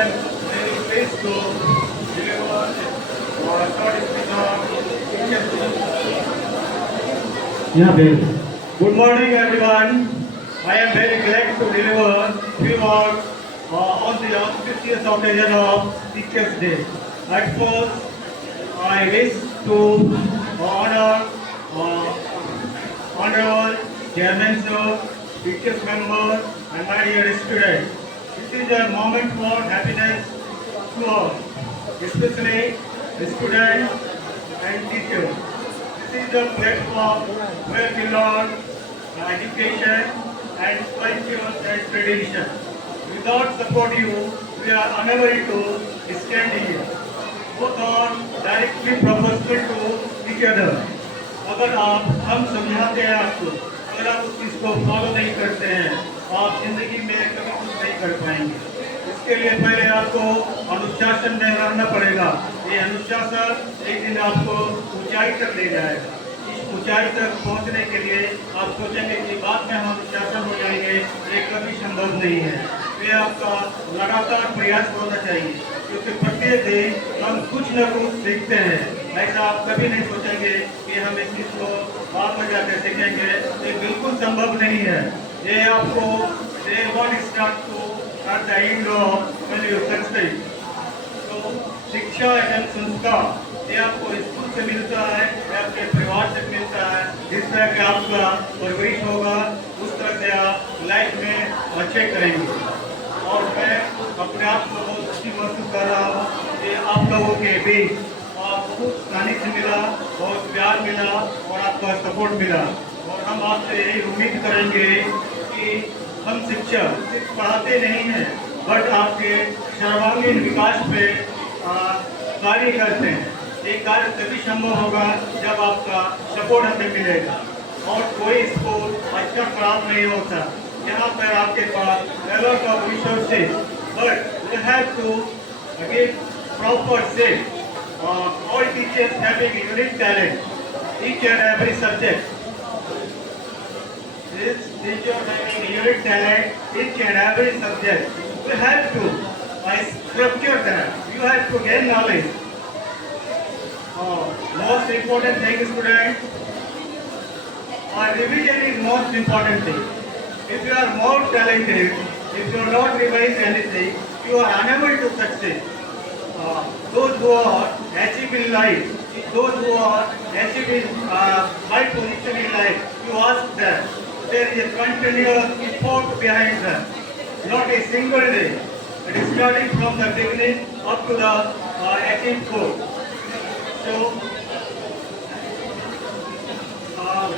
am very pleased to deliver short speech on Yeah, Bill. Good morning, everyone. I am very glad to deliver few words on the auspicious occasion of Teachers' Day. At first, I wish to honor Honorable Chairman Sir, teachers member, and my dear students. It is a moment for happiness to all, especially students and teachers. This is the platform where we learn education and culture and tradition. Without support you, we are unable to stand here. Both are directly proportional to each other. अगर हम समझाते हैं आपको, अगर आप उस चीज़ को follow नहीं करते हैं, आप जिंदगी में कभी कुछ नहीं कर पाएंगे। इसके लिए पहले आपको अनुशासन में रहना पड़ेगा। ये अनुशासन एक दिन आपको ऊंचाई तक ले जाएगा। इस ऊंचाई तक पहुंचने के लिए आप सोचेंगे कि बाद में हम अनुशासन हो जाएंगे, ये कभी संभव नहीं है। ये आपका लगातार प्रयास होना चाहिए, क्योंकि प्रत्येक दिन हम कुछ न कुछ सीखते हैं। ऐसा आप कभी नहीं सोचेंगे कि हम इस चीज़ को बाद में जाकर सीखेंगे, ये बिल्कुल संभव नहीं है। ये आपको day one start to at the end of when you succeed. तो शिक्षा एवं संस्कार ये आपको स्कूल से मिलता है, ये आपके परिवार से मिलता है। जिस तरह का आपका परवरिश होगा, उस तरह से आप लाइफ में अच्छे करेंगे। और मैं अपने आप को बहुत खुशी महसूस कर रहा हूँ कि आप लोगों के बीच खूब सानिध्य मिला, बहुत प्यार मिला और आपका सपोर्ट मिला। और हम आपसे यही उम्मीद करेंगे कि हम शिक्षक सिर्फ पढ़ाते नहीं हैं, बट आपके सर्वांगीण विकास पे कार्य करते हैं। ये कार्य तभी संभव होगा जब आपका सपोर्ट हमें मिलेगा। और कोई स्कूल अच्छा खराब नहीं होता, यहाँ पर आपके पास lot of resources, but we have to give proper set. All teachers having unique talent, each and every subject. This teacher having unique talent, each and every subject. You have to structure that. You have to gain knowledge. Most important thing, students, revision is most important thing. If you are more talented, if you not revise anything, you are unable to succeed. Those who are achieving life, those who are achieving high position in life, you ask them. There is a continuous effort behind them. Not a single day. It is starting from the beginning up to the achieved goal. So,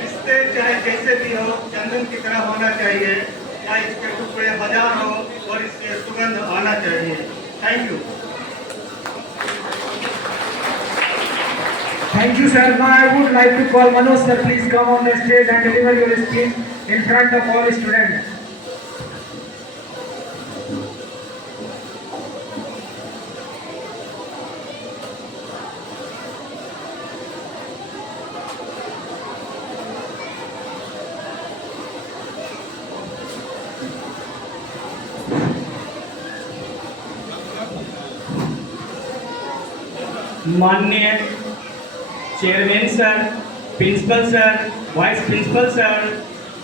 रिश्ते चाहे कैसे भी हो, चंदन की तरह होना चाहिए। चाहे इसके टुकड़े हजार हो और इससे सुगंध आना चाहिए। Thank you. Thank you, sir. Now I would like to call Manoj sir. Please come on the stage and deliver your speech in front of all students. माननीय chairman sir, principal sir, vice principal sir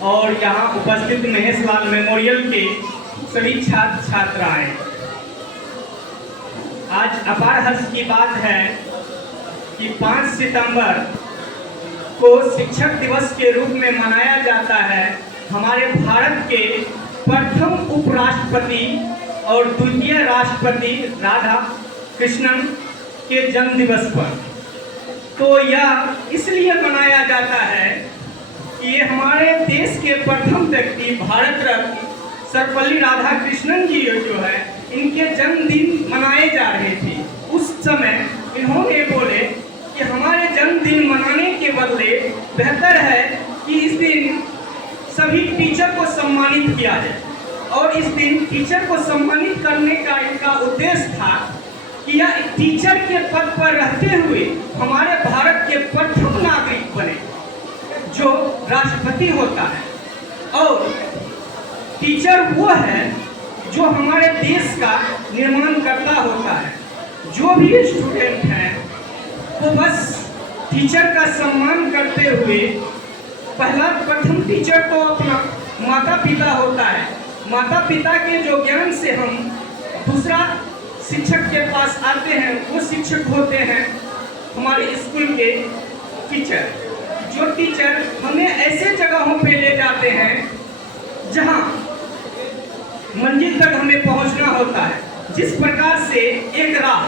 और यहाँ उपस्थित महेश लाल memorial के सभी छात्र छात्राएं, आज अपार हर्ष की बात है कि 5 सितंबर को शिक्षक दिवस के रूप में मनाया जाता है हमारे भारत के प्रथम उपराष्ट्रपति और द्वितीय राष्ट्रपति राधा कृष्णन के जन्म दिवस पर। तो यह इसलिए मनाया जाता है कि ये हमारे देश के प्रथम व्यक्ति भारत रत्न सर्वपल्ली राधाकृष्णन जी जो है, इनके जन्मदिन मनाए जा रहे थे। उस समय इन्होंने बोले कि हमारे जन्मदिन मनाने के बदले बेहतर है कि इस दिन सभी टीचर को सम्मानित किया जाए। और इस दिन टीचर को सम्मानित करने का इनका उद्देश्य था कि यह टीचर के पद पर रहते हुए हमारे भारत के प्रथम नागरिक बने जो राष्ट्रपति होता है। और टीचर वो है जो हमारे देश का निर्माण करता होता है। जो भी स्टूडेंट है वो बस टीचर का सम्मान करते हुए, प्रथम टीचर तो अपना माता पिता होता है। माता पिता के जो ज्ञान से हम दूसरा शिक्षक के पास आते हैं, वो शिक्षक होते हैं हमारे स्कूल के टीचर। जो टीचर हमें ऐसे जगहों पे ले जाते हैं जहां मंजिल तक हमें पहुंचना होता है। जिस प्रकार से एक राह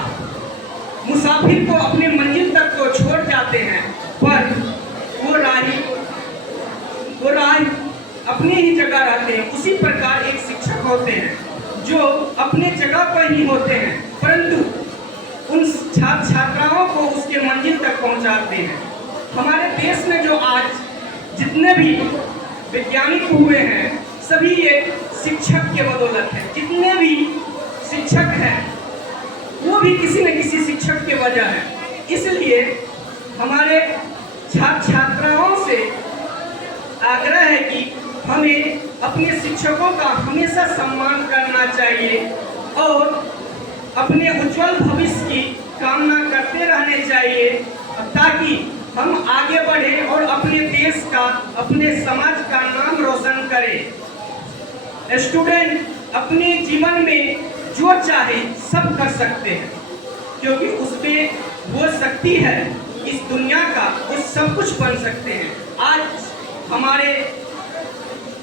मुसाफिर को अपने मंजिल तक तो छोड़ जाते हैं, पर वो राह अपनी ही जगह रहते हैं। उसी प्रकार एक शिक्षक होते हैं जो अपने जगह पर ही होते हैं, परंतु उन छात्र छात्राओं को उसके मंजिल तक पहुंचाते हैं। हमारे देश में जो आज जितने भी वैज्ञानिक हुए हैं, सभी एक शिक्षक के बदौलत है। जितने भी शिक्षक हैं वो भी किसी न किसी शिक्षक के वजह है। इसलिए हमारे छात्र छात्राओं से आग्रह है कि हमें अपने शिक्षकों का हमेशा सम्मान करना चाहिए और अपने उज्जवल भविष्य की कामना करते रहने चाहिए, ताकि हम आगे बढ़े और अपने देश का, अपने समाज का नाम रोशन करें। स्टूडेंट अपने जीवन में जो चाहे सब कर सकते हैं, क्योंकि उसमें वो शक्ति है इस दुनिया का, वो सब कुछ बन सकते हैं। आज हमारे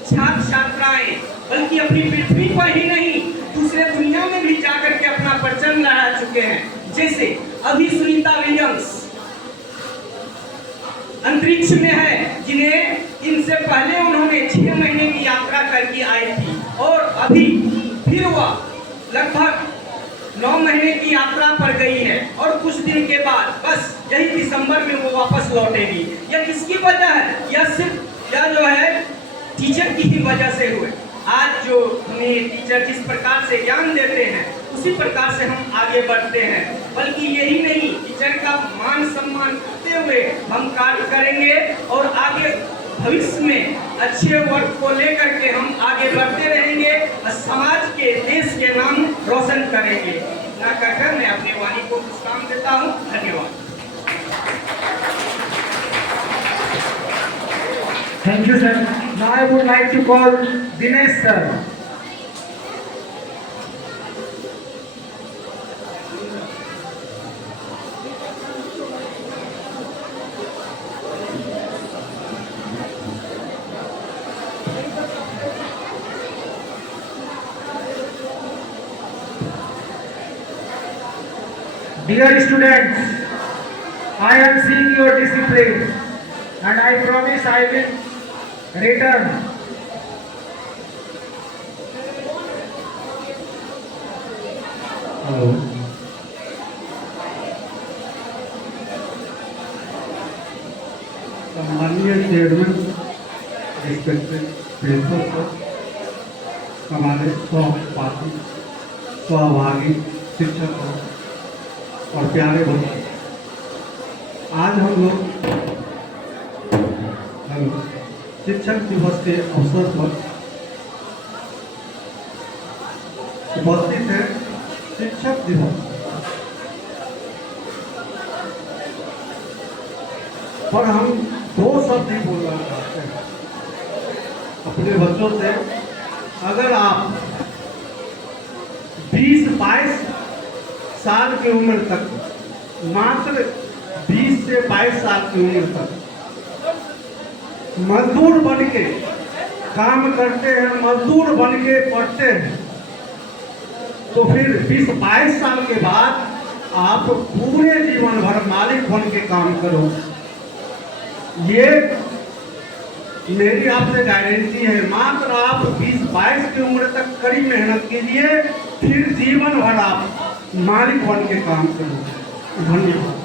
छात्र छात्राएं बल्कि अपनी पृथ्वी पर ही नहीं, दूसरे दुनिया में भी जाकर के अपना परचम लहरा चुके हैं। जैसे अभी सुनीता विलियम्स अंतरिक्ष में है, जिन्हें इनसे पहले उन्होंने 6 महीने की यात्रा करके आई थी, और अभी फिर वह लगभग 9 महीने की यात्रा पर गई है, और कुछ दिन के बाद बस यही दिसंबर में वो वापस लौटेगी। यह किसकी वजह है? यह सिर्फ जो है टीचर की ही वजह से हुए। आज जो हमें टीचर जिस प्रकार से ज्ञान देते हैं, उसी प्रकार से हम आगे बढ़ते हैं। बल्कि यही नहीं, टीचर का मान सम्मान करते हुए हम कार्य करेंगे और आगे भविष्य में अच्छे वर्क को लेकर के हम आगे बढ़ते रहेंगे और समाज के, देश के नाम रोशन करेंगे। इतना कहकर मैं अपनी वाणी को विश्राम देता हूँ। धन्यवाद। Thank you, sir. Now I would like to call Dinesh, sir. Dear students, I am seeing your discipline and I promise I will return. Hello. सम्मानीय चेयरमैन, रिस्पेक्टेड प्रिंसिपल, हमारे सहभागी शिक्षक और प्यारे बच्चे, आज हम लोग शिक्षक दिवस के अवसर पर उपस्थित है। शिक्षक दिवस पर हम 2 शब्द ही बोलना चाहते हैं अपने बच्चों से। अगर आप 20-22 साल की उम्र तक, मात्र 20 से 22 साल की उम्र तक मजदूर बन के काम करते हैं, मजदूर बन के पढ़ते हैं, तो फिर 20-22 साल के बाद आप पूरे जीवन भर मालिक बन के काम करो। ये मेरी आपसे गारंटी है। मात्र आप 20-22 की उम्र तक कड़ी मेहनत कीजिए, फिर जीवन भर आप मालिक बन के काम करो। धन्यवाद।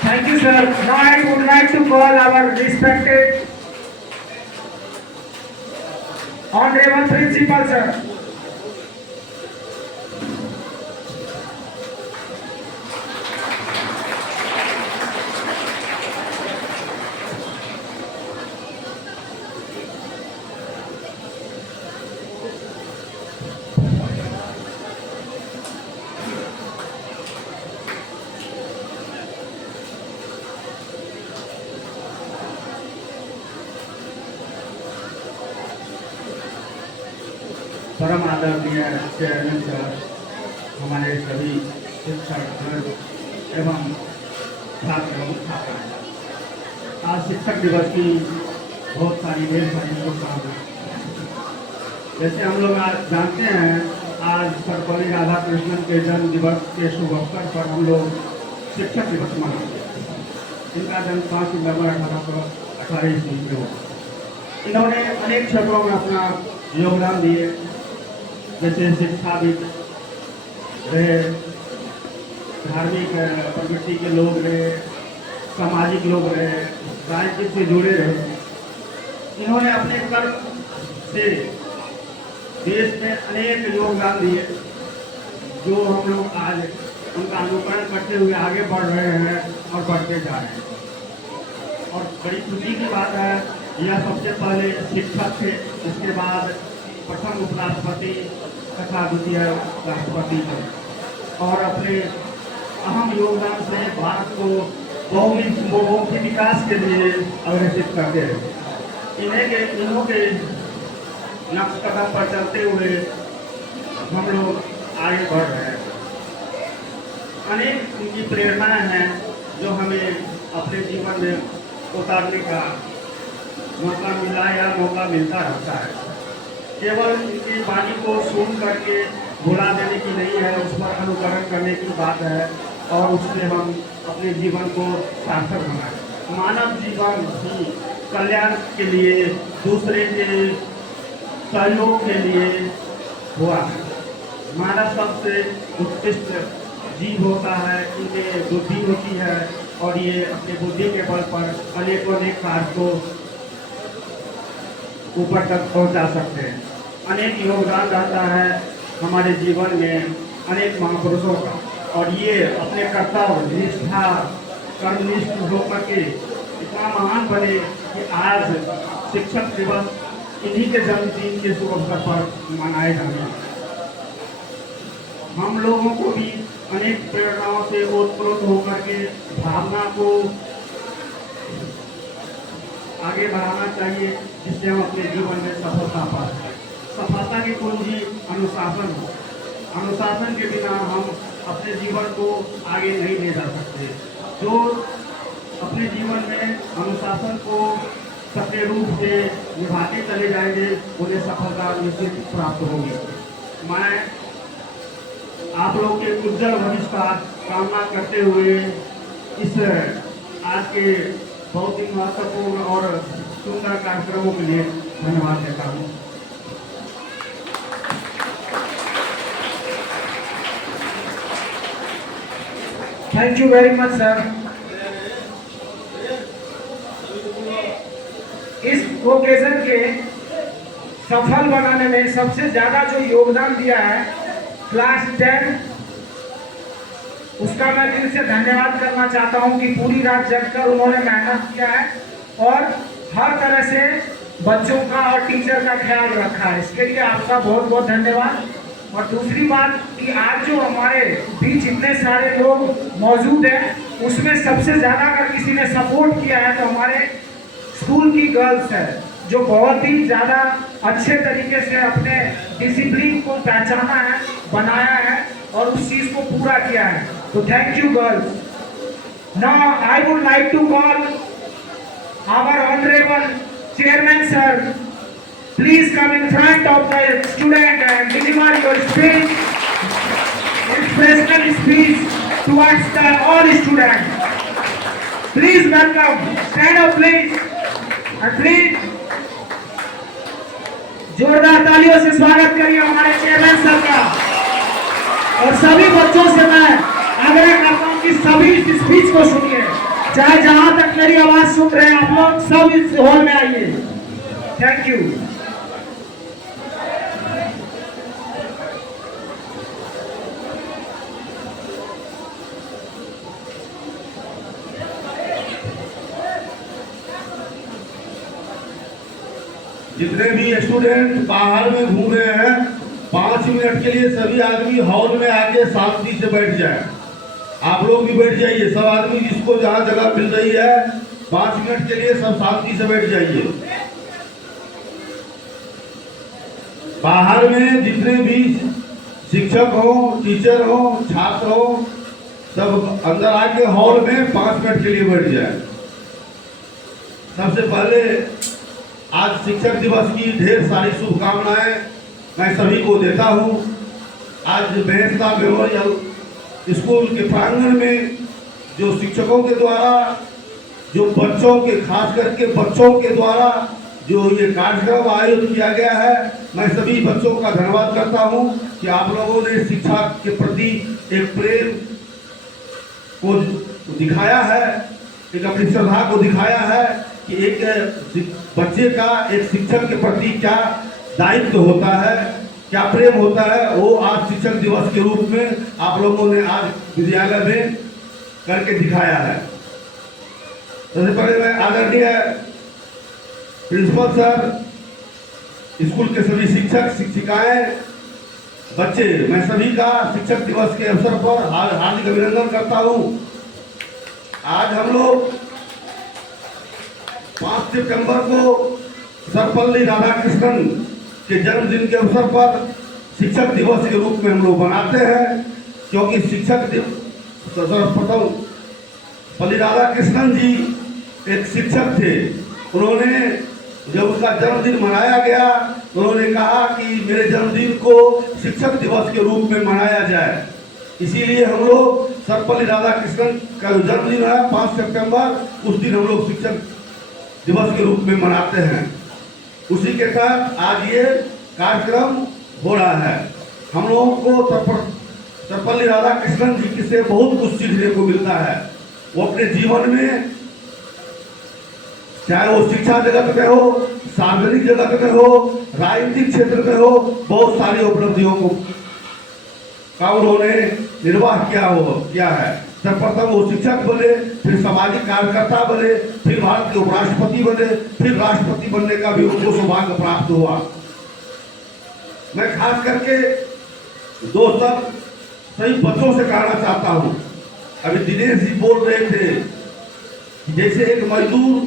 Thank you, sir. Now I would like to call our respected Honorable Principal, sir. परम आदरणीय चेयरमैन सर, हमारे सभी शिक्षक एवं छात्र एवं छात्राएं, आज शिक्षक दिवस की बहुत सारी ढेर सारी शुभकामनाएं। जैसे हम लोग आज जानते हैं, आज सर्वपल्ली राधाकृष्णन के जन्म दिवस के शुभ अवसर पर हम लोग शिक्षक दिवस मनाते हैं। इनका जन्म 5 नवंबर 1818 ईस्वी में हुआ। इन्होंने अनेक क्षेत्रों में अपना योगदान दिए, जैसे शिक्षाविद रहे, धार्मिक प्रवृत्ति के लोग रहे, सामाजिक लोग रहे, राजनीति से जुड़े रहे। इन्होंने अपने कर्म से देश में अनेक योगदान दिए, जो हम लोग आज उनका अनुकरण करते हुए आगे बढ़ रहे हैं और बढ़ते जा रहे हैं। और बड़ी खुशी की बात है, यह सबसे पहले शिक्षक थे, इसके बाद प्रथम उपराष्ट्रपति तथा द्वितीय राष्ट्रपति थे, और अपने अहम योगदान से भारत को बहुमुखी विकास के लिए अग्रसित करते रहे। इन्हों के नक्श कदम पर चलते हुए हम लोग आगे बढ़ रहे हैं। अनेक उनकी प्रेरणाएं हैं जो हमें अपने जीवन में उतारने का मौका मिला या मौका मिलता रहता है। केवल उनकी वाणी को सुन करके भुला देने की नहीं है, उस पर अनुकरण करने की बात है और उससे हम अपने जीवन को सार्थक बनाएं। मानव जीवन ही कल्याण के लिए, दूसरे के सहयोग के लिए हुआ है। मानव सबसे उत्कृष्ट जीव होता है, इनके बुद्धि होती है और ये अपने बुद्धि के बल पर अनेकों अनेक कार्य को ऊपर तक पहुंचा सकते हैं। अनेक योगदान रहता है हमारे जीवन में अनेक महापुरुषों का, और ये अपने कर्तव्य निष्ठा कर्मनिष्ठ होकर के इतना महान बने कि आज शिक्षक दिवस इन्हीं के जन्मदिन के शुभ अवसर पर मनाए जाने। हम लोगों को भी अनेक प्रेरणाओं से ओतप्रोत होकर के भावना को आगे बढ़ाना चाहिए, जिससे हम अपने जीवन में सफलता पा सकें। सफलता की कुंजी अनुशासन हो। अनुशासन के बिना हम अपने जीवन को आगे नहीं ले जा सकते। जो अपने जीवन में अनुशासन को सक्रिय रूप से निभाते चले जाएंगे, उन्हें सफलता निश्चित प्राप्त होगी। मैं आप लोग के उज्जवल भविष्य का कामना करते हुए इस आज के बहुत ही महत्वपूर्ण और सुंदर कार्यक्रमों के लिए धन्यवाद देता हूँ। Thank you very much sir. इस ओकेजन के सफल बनाने में सबसे ज्यादा जो योगदान दिया है क्लास 10, उसका मैं दिल से धन्यवाद करना चाहता हूं कि पूरी रात जगकर उन्होंने मेहनत किया है और हर तरह से बच्चों का और टीचर का ख्याल रखा है। इसके लिए आपका बहुत बहुत धन्यवाद। और दूसरी बात कि आज जो हमारे बीच इतने सारे लोग मौजूद हैं, उसमें सबसे ज्यादा अगर किसी ने सपोर्ट किया है तो हमारे स्कूल की गर्ल्स है, जो बहुत ही ज्यादा अच्छे तरीके से अपने डिसिप्लिन को पहचाना है, बनाया है और उस चीज को पूरा किया है। तो thank you girls. Now I would like to call our honourable chairman sir, please come in front of the student and deliver your speech, inspirational speech towards the all students. Please welcome, stand up please, and please जोरदार तालियों से स्वागत करिए हमारे chairman sir का। और सभी बच्चों से मैं आग्रह करता हूँ कि सभी इस स्पीच को सुनिए, चाहे जहां तक मेरी आवाज सुन रहे हैं आप लोग सब इस हॉल में आइए। Thank you. जितने भी स्टूडेंट बाहर में घूम रहे हैं, 5 मिनट के लिए सभी आदमी हॉल में आके शांति से बैठ जाए। आप लोग भी बैठ जाइए, सब आदमी जिसको जहाँ जगह मिल रही है 5 मिनट के लिए सब शांति से बैठ जाइए। बाहर में जितने भी शिक्षक हो, टीचर हो, छात्र हो, सब अंदर आके हॉल में 5 मिनट के लिए बैठ जाए। सबसे पहले आज शिक्षक दिवस की ढेर सारी शुभकामनाएं मैं सभी को देता हूं। आज महेशदा मेमोरियल स्कूल के प्रांगण में जो शिक्षकों के द्वारा, जो बच्चों के, खास करके बच्चों के द्वारा जो ये कार्यक्रम आयोजित किया गया है, मैं सभी बच्चों का धन्यवाद करता हूं कि आप लोगों ने शिक्षा के प्रति एक प्रेम को दिखाया है, एक अपनी श्रद्धा को दिखाया है कि एक बच्चे का एक शिक्षक के प्रति क्या दायित्व होता है, क्या प्रेम होता है, वो आज शिक्षक दिवस के रूप में आप लोगों ने आज विद्यालय में करके दिखाया है। सबसे पहले मैं आदरणीय प्रिंसिपल सर, स्कूल के सभी शिक्षक शिक्षिकाएं, बच्चे, मैं सभी का शिक्षक दिवस के अवसर पर हार्दिक अभिनंदन करता हूं। आज हम लोग 5 सितंबर को सर्वपल्ली राधाकृष्णन के जन्मदिन के अवसर पर शिक्षक दिवस के रूप में हम लोग मनाते हैं, क्योंकि शिक्षक सर्वप्रथम पल्ली राधाकृष्णन जी एक शिक्षक थे। उन्होंने जब उनका जन्मदिन मनाया गया, उन्होंने कहा कि मेरे जन्मदिन को शिक्षक दिवस के रूप में मनाया जाए। इसीलिए हम लोग सर्वपल्ली राधाकृष्णन का जो जन्मदिन है 5 सितंबर, उस दिन हम लोग शिक्षक दिवस के रूप में मनाते हैं। उसी के साथ आज ये कार्यक्रम हो रहा है। हम लोगों को सर्वपल्ली राधाकृष्णन जी से बहुत कुछ सीखने को मिलता है। वो अपने जीवन में, चाहे वो शिक्षा जगत में हो, सार्वजनिक जगत में हो, राजनीतिक क्षेत्र में हो, बहुत सारी उपलब्धियों का उन्होंने निर्वाह किया है। सर्वप्रथम वो शिक्षक बने, फिर सामाजिक कार्यकर्ता बने, फिर भारत के उपराष्ट्रपति बने, फिर राष्ट्रपति बनने का भी उनको सौभाग्य प्राप्त हुआ। मैं खास करके दोस्तों सभी बच्चों से कहना चाहता हूँ, अभी दिनेश जी बोल रहे थे, जैसे एक मजदूर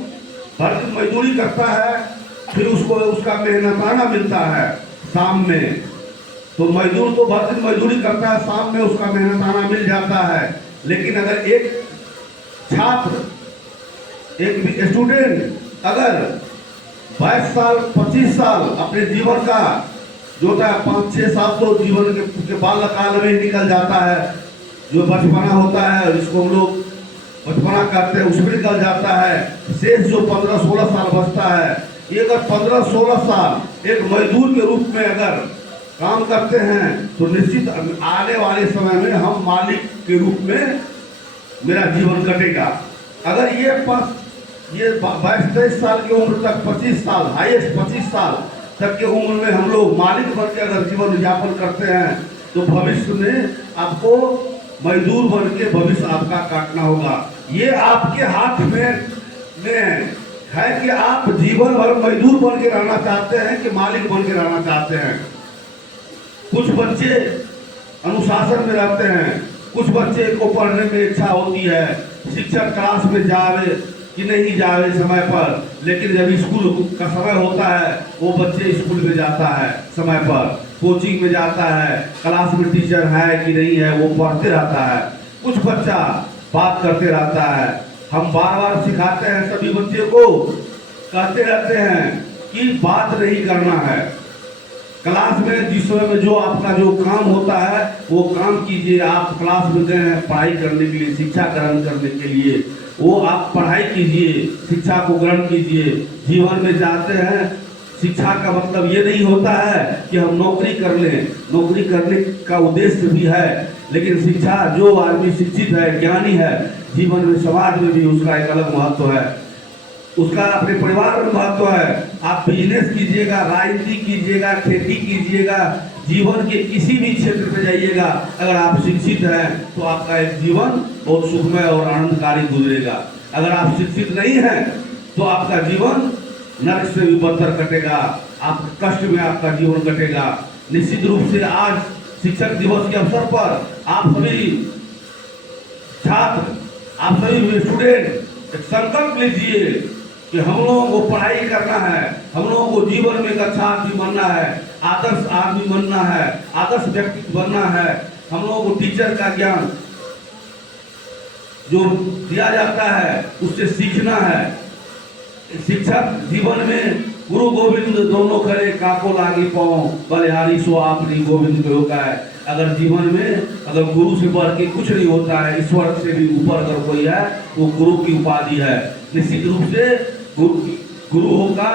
भर दिन मजदूरी करता है, फिर उसको उसका मेहनताना मिलता है शाम में, तो मजदूर तो भर दिन मजदूरी करता है, शाम में उसका मेहनताना मिल जाता है। लेकिन अगर एक छात्र, एक स्टूडेंट अगर 22 साल 25 साल अपने जीवन का जो होता है 5-6 साल तो जीवन के बाल्यकाल में ही निकल जाता है, जो बचपना होता है जिसको हम लोग बचपना करते हैं, उसमें निकल जाता है। शेष जो 15-16 साल बचता है, ये अगर 15-16 साल एक मजदूर के रूप में अगर काम करते हैं तो निश्चित आने वाले समय में हम मालिक के रूप में मेरा जीवन कटेगा। अगर ये 22-23 साल की उम्र तक 25 साल, हाईएस्ट 25 साल तक की उम्र में हम लोग मालिक बन के अगर जीवन यापन करते हैं तो भविष्य में आपको मजदूर बन के भविष्य आपका काटना होगा। ये आपके हाथ में है कि आप जीवन भर मजदूर बन के रहना चाहते हैं कि मालिक बन के रहना चाहते हैं। कुछ बच्चे अनुशासन में रहते हैं, कुछ बच्चे को पढ़ने में इच्छा होती है, शिक्षक क्लास में जावे कि नहीं जावे समय पर, लेकिन जब स्कूल का समय होता है वो बच्चे स्कूल में जाता है समय पर, कोचिंग में जाता है, क्लास में टीचर है कि नहीं है वो पढ़ते रहता है। कुछ बच्चा बात करते रहता है। हम बार बार सिखाते हैं सभी बच्चे को, कहते रहते हैं कि बात नहीं करना है। क्लास में जिस समय में जो आपका जो काम होता है वो काम कीजिए। आप क्लास में गए हैं पढ़ाई करने के लिए, शिक्षा ग्रहण करने के लिए, वो आप पढ़ाई कीजिए, शिक्षा को ग्रहण कीजिए। जीवन में जाते हैं, शिक्षा का मतलब ये नहीं होता है कि हम नौकरी कर लें, नौकरी करने का उद्देश्य भी है, लेकिन शिक्षा, जो आदमी शिक्षित है, ज्ञानी है, जीवन में समाज में भी उसका एक अलग महत्व है, उसका अपने परिवार में महत्व है। आप बिजनेस कीजिएगा, राजनीति कीजिएगा, खेती कीजिएगा, जीवन के किसी भी क्षेत्र में जाइएगा, अगर आप शिक्षित हैं तो आपका एक जीवन बहुत सुखमय और आनंदकारी गुजरेगा। अगर आप शिक्षित नहीं हैं तो आपका जीवन नरक से भी बदतर कटेगा, आप कष्ट में आपका जीवन कटेगा। निश्चित रूप से आज शिक्षक दिवस के अवसर पर आप सभी छात्र, आप सभी स्टूडेंट एक संकल्प लीजिए कि हम लोगों को पढ़ाई करना है, हम लोगों को जीवन में एक अच्छा आदमी बनना है, आदर्श आदमी बनना है, आदर्श व्यक्ति बनना है। हम लोगों को टीचर का ज्ञान जो दिया जाता है उससे सीखना है। शिक्षक जीवन में गुरु गोविंद दोनों करे, काको लागी पाओ बलिहारी सो आपनी गोविंद को होता है। अगर जीवन में अगर गुरु से बढ़ के कुछ नहीं होता है, ईश्वर से भी ऊपर अगर कोई है वो गुरु की उपाधि है। निश्चित रूप से गुरु होगा।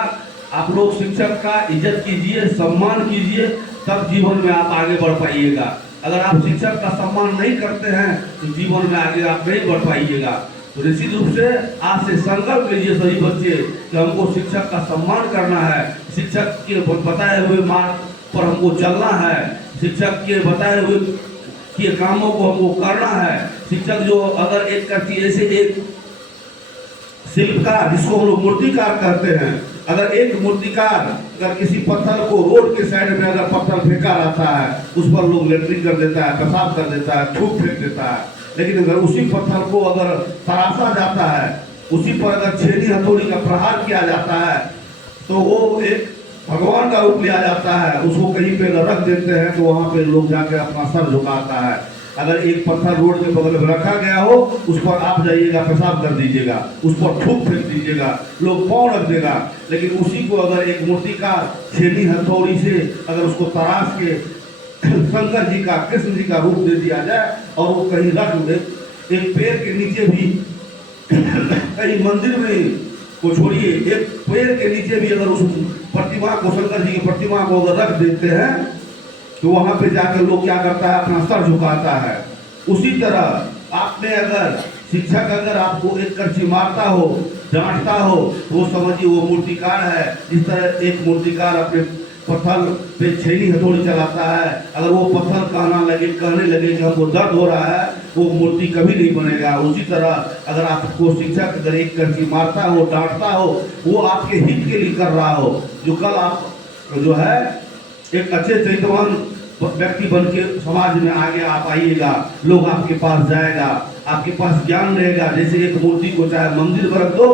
आप लोग शिक्षक का इज्जत कीजिए, सम्मान कीजिए, तब जीवन में आप आगे बढ़ पाइएगा। अगर आप शिक्षक का सम्मान नहीं करते हैं तो जीवन में आगे आप नहीं बढ़ पाइएगा। तो निश्चित रूप से आज से संकल्प लीजिए सभी बच्चे कि हमको शिक्षक का सम्मान करना है, शिक्षक के बताए हुए मार्ग पर हमको चलना है, शिक्षक के बताए हुए के कामों को हमको करना है। शिक्षक जो अगर एक करती ऐसे एक शिल्पकार जिसको हम लोग मूर्तिकार कहते हैं, अगर एक मूर्तिकार अगर किसी पत्थर को रोड के साइड में अगर पत्थर फेंका रहता है उस पर लोग लेटरिन कर देता है, पेशाब कर देता है, थूक फेंक देता है। लेकिन अगर उसी पत्थर को अगर तराशा जाता है, उसी पर अगर छेनी हथौड़ी का प्रहार किया जाता है तो वो एक भगवान का रूप लिया जाता है। उसको कहीं पे रख देते हैं तो वहां पे लोग जाकर अपना सर झुकाता है। अगर एक पत्थर रोड के बगल में रखा गया हो उस पर आप जाइएगा, पेशाब कर दीजिएगा, उस पर थूक फेंक दीजिएगा, लोग पाँव रख देगा। लेकिन उसी को अगर एक मूर्तिकार छेनी हथौड़ी से अगर उसको तराश के शंकर जी का, कृष्ण जी का रूप दे दिया जाए और वो कहीं रख दे, एक पेड़ के नीचे भी कहीं मंदिर में को छोड़िए, एक पेड़ के नीचे भी अगर उस प्रतिमा को, शंकर जी की प्रतिमा को अगर रख देते हैं तो वहां पे जाकर लोग क्या करता है, अपना सर झुकाता है। उसी तरह आपने अगर शिक्षक अगर आपको एक करछी मारता हो, डांटता हो, वो समझिए वो मूर्तिकार है। जिस तरह एक मूर्तिकार अपने पत्थर पे छेनी हथौड़ी चलाता है, अगर वो पत्थर कहने लगे कि हमको दर्द हो रहा है, वो मूर्ति कभी नहीं बनेगा। उसी तरह अगर आपको शिक्षक अगर एक करछी मारता हो, डांटता हो, वो आपके हित के लिए कर रहा हो, जो कल आप जो है एक अच्छे चरित्रवान व्यक्ति बन के समाज में आगे आप आइएगा, लोग आपके पास जाएगा, आपके पास ज्ञान रहेगा। जैसे एक मूर्ति को चाहे मंदिर पर रख दो,